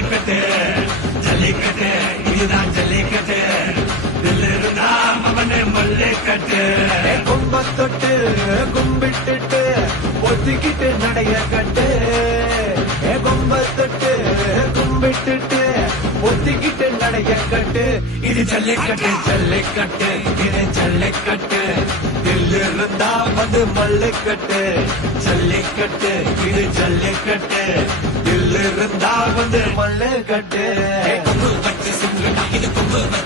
ஜல்லிக்கட்டு ஜல்லிக்கட்டு இதுதான் ஜல்லிக்கட்டு தில்லு இருந்தா அவனு மல்லிக்கட்டு கும்பத்தொட்டு கும்பிட்டுட்டு ஒத்திக்கிட்டு நடைய கட்டு கும்பத்தொட்டு கும்பிட்டுட்டு ஒத்திக்கிட்டு நடைய கட்டு இது ஜல்லிக்கட்டு ஜல்லிக்கட்டு இது ஜல்லிக்கட்டு தில்லு இருந்தா வந்து மல்லுக்கட்டு ஜல்லிக்கட்டு இது ஜல்லிக்கட்டு தில்லு இருந்தா வந்து மல்லுக்கட்டு கொம்பு வச்சு சிங்கடா இது கொம்பு